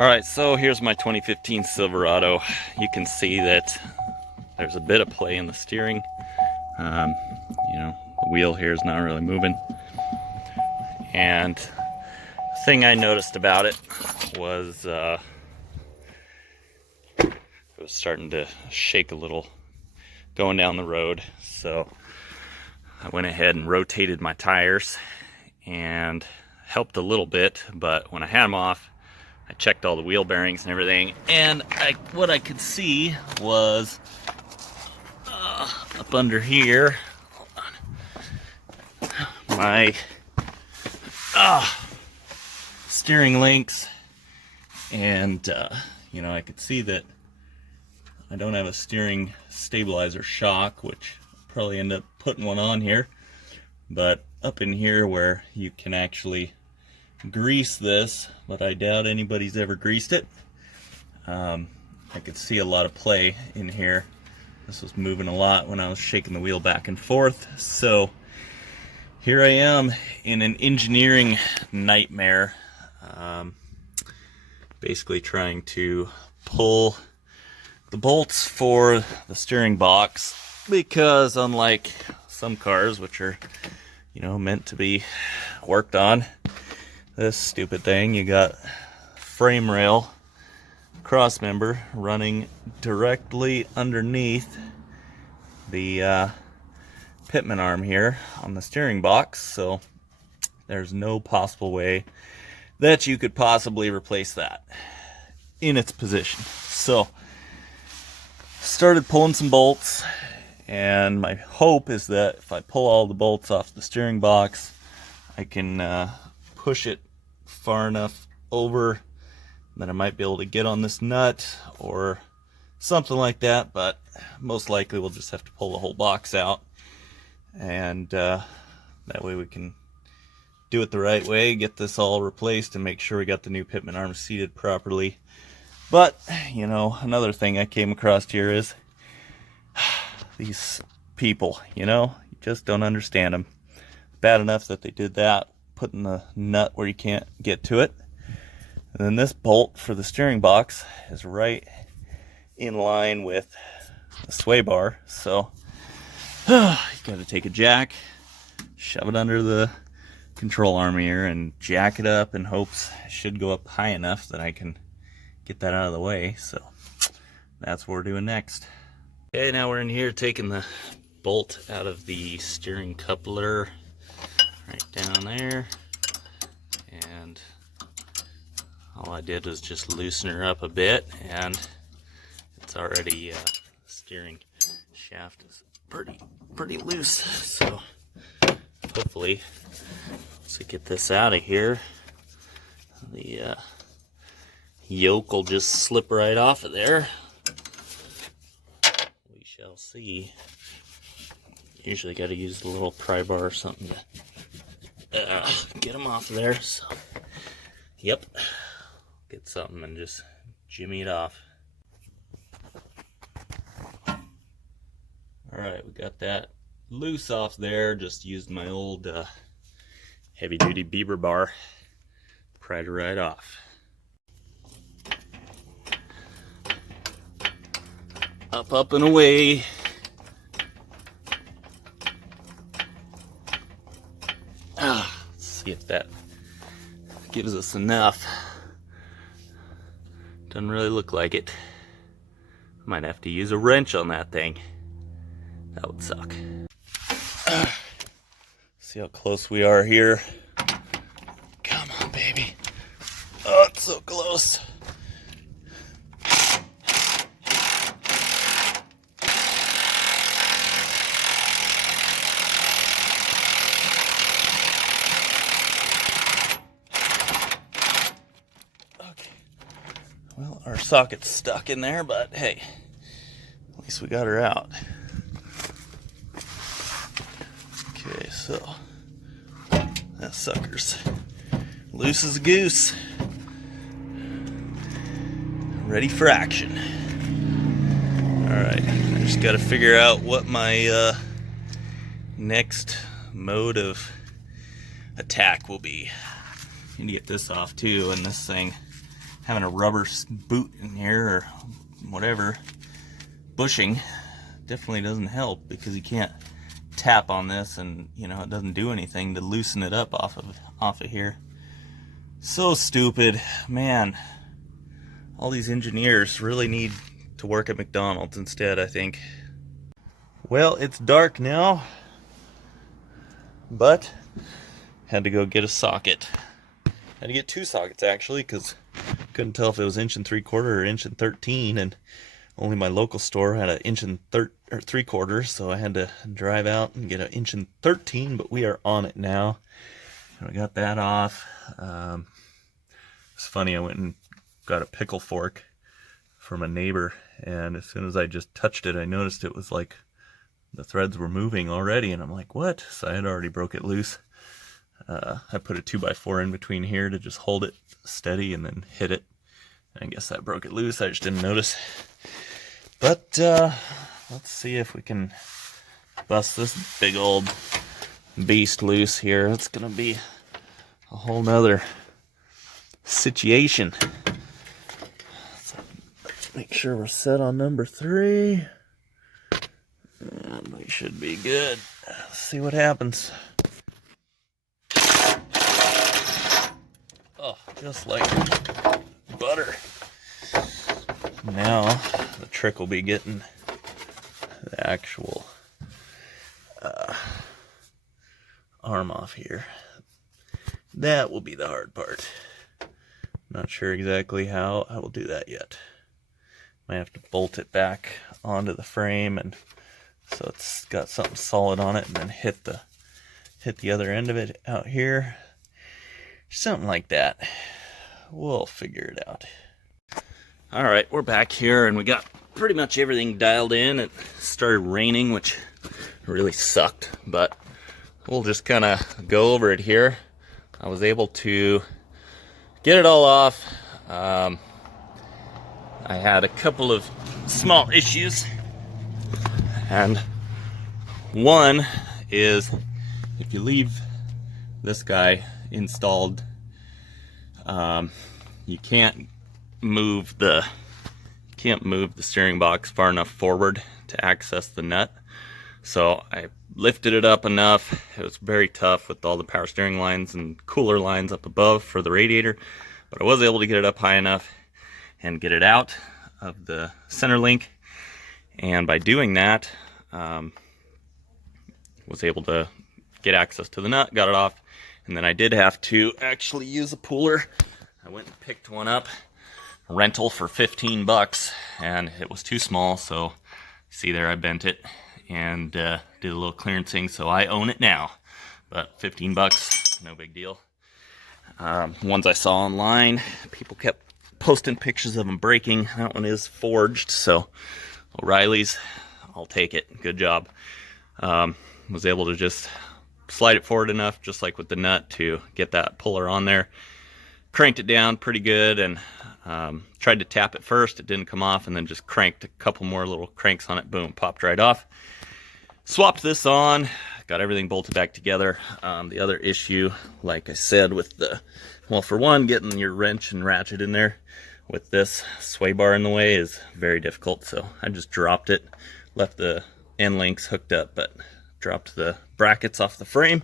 Alright, so here's my 2015 Silverado. You can see that there's a bit of play in the steering. The wheel here is not really moving. And the thing I noticed about it was it was starting to shake a little going down the road. So I went ahead and rotated my tires and helped a little bit, but when I had them off, I checked all the wheel bearings and everything, and what I could see was up under here, my steering links, and I could see that I don't have a steering stabilizer shock, which I'll probably end up putting one on here, but up in here where you can actually grease this, but I doubt anybody's ever greased it. I could see a lot of play in here. This was moving a lot when I was shaking the wheel back and forth. So here I am in an engineering nightmare, basically trying to pull the bolts for the steering box, because unlike some cars which are meant to be worked on, this stupid thing, you got frame rail cross member running directly underneath the Pitman arm here on the steering box, so there's no possible way that you could possibly replace that in its position. So started pulling some bolts, and my hope is that if I pull all the bolts off the steering box, I can push it far enough over that I might be able to get on this nut or something like that, but most likely we'll just have to pull the whole box out, and that way we can do it the right way, get this all replaced, and make sure we got the new Pitman arm seated properly. But another thing I came across here is these people, you just don't understand them. Bad enough that they did that, putting the nut where you can't get to it. And then this bolt for the steering box is right in line with the sway bar. So you got to take a jack, shove it under the control arm here, and jack it up in hopes it should go up high enough that I can get that out of the way. So that's what we're doing next. Okay, now we're in here taking the bolt out of the steering coupler right down there, and all I did was just loosen her up a bit, and it's already the steering shaft is pretty loose. So hopefully once we get this out of here, the yoke will just slip right off of there. We shall see. Usually got to use a little pry bar or something to get them off there. So yep, get something and just jimmy it off. Alright, we got that loose off there. Just used my old heavy duty beaver bar, pried it right off. Up and away. Let's see if that gives us enough. Doesn't really look like it. Might have to use a wrench on that thing. That would suck. See how close we are here. Come on, baby. Oh, it's so close. Well, our socket's stuck in there, but hey, at least we got her out. Okay, so that sucker's loose as a goose. Ready for action. Alright, I just got to figure out what my next mode of attack will be. I need to get this off too, and this thing having a rubber boot in here or whatever, bushing, definitely doesn't help, because you can't tap on this and, you know, it doesn't do anything to loosen it up off of here. So stupid, man. All these engineers really need to work at McDonald's instead, I think. Well, it's dark now, but had to go get a socket. Had to get 2 sockets actually, because couldn't tell if it was 1 3/4 or 1 13, and only my local store had an 1 3/4, so I had to drive out and get an 1 13. But we are on it now, and we got that off. It's funny, I went and got a pickle fork from a neighbor, and as soon as I just touched it, I noticed it was like the threads were moving already, and I'm like, what? So I had already broke it loose. I put a 2x4 in between here to just hold it steady and then hit it. I guess that broke it loose. I just didn't notice. But let's see if we can bust this big old beast loose here. It's gonna be a whole nother situation. So let's make sure we're set on number 3. And we should be good. Let's see what happens. Oh, just like butter. Now the trick will be getting the actual arm off here. That will be the hard part. Not sure exactly how I will do that yet. Might have to bolt it back onto the frame, and so it's got something solid on it, and then hit the other end of it out here. Something like that. We'll figure it out. All right, we're back here, and we got pretty much everything dialed in. It started raining, which really sucked, but we'll just kind of go over it here. I was able to get it all off. I had a couple of small issues, and one is if you leave this guy installed, you can't move the steering box far enough forward to access the nut. So I lifted it up enough. It was very tough with all the power steering lines and cooler lines up above for the radiator, but I was able to get it up high enough and get it out of the center link. And by doing that, was able to get access to the nut, got it off. And then I did have to actually use a puller. I went and picked one up, a rental for 15 bucks, and it was too small. So see there, I bent it and did a little clearancing, so I own it now. But 15 bucks, no big deal. Ones I saw online, people kept posting pictures of them breaking. That one is forged, so O'Reilly's, I'll take it. Good job. Was able to just slide it forward enough, just like with the nut, to get that puller on there. Cranked it down pretty good, and tried to tap it first. It didn't come off, and then just cranked a couple more little cranks on it. Boom, popped right off. Swapped this on, got everything bolted back together. The other issue, like I said, with the, well, for one, getting your wrench and ratchet in there with this sway bar in the way is very difficult. So I just dropped it, left the end links hooked up, but dropped the brackets off the frame,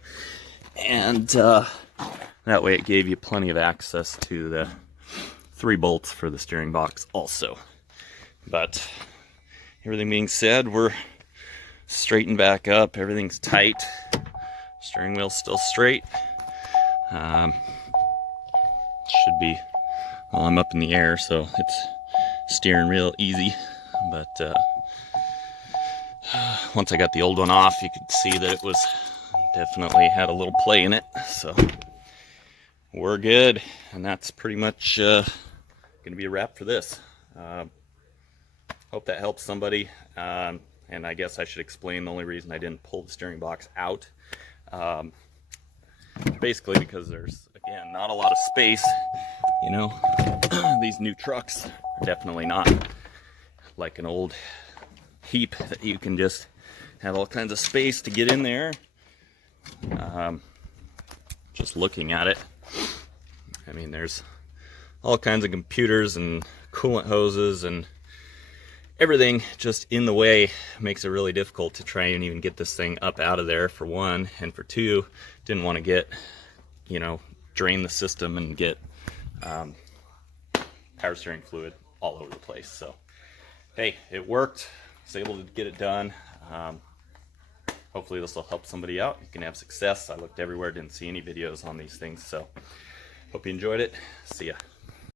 and that way it gave you plenty of access to the 3 bolts for the steering box also. But everything being said, we're straightened back up, everything's tight, steering wheel's still straight. Should be, well, I'm up in the air, so it's steering real easy, but once I got the old one off, you could see that it was definitely had a little play in it. So we're good, and that's pretty much gonna be a wrap for this. Hope that helps somebody. And I guess I should explain the only reason I didn't pull the steering box out. Basically because there's, again, not a lot of space. You know, these new trucks are definitely not like an old heap that you can just have all kinds of space to get in there. Just looking at it, I mean, there's all kinds of computers and coolant hoses and everything just in the way. Makes it really difficult to try and even get this thing up out of there, for one, and for two, didn't want to get, you know, drain the system and get power steering fluid all over the place. So hey, it worked. I was able to get it done. Hopefully this will help somebody out. You can have success. I looked everywhere, didn't see any videos on these things, so hope you enjoyed it. See ya.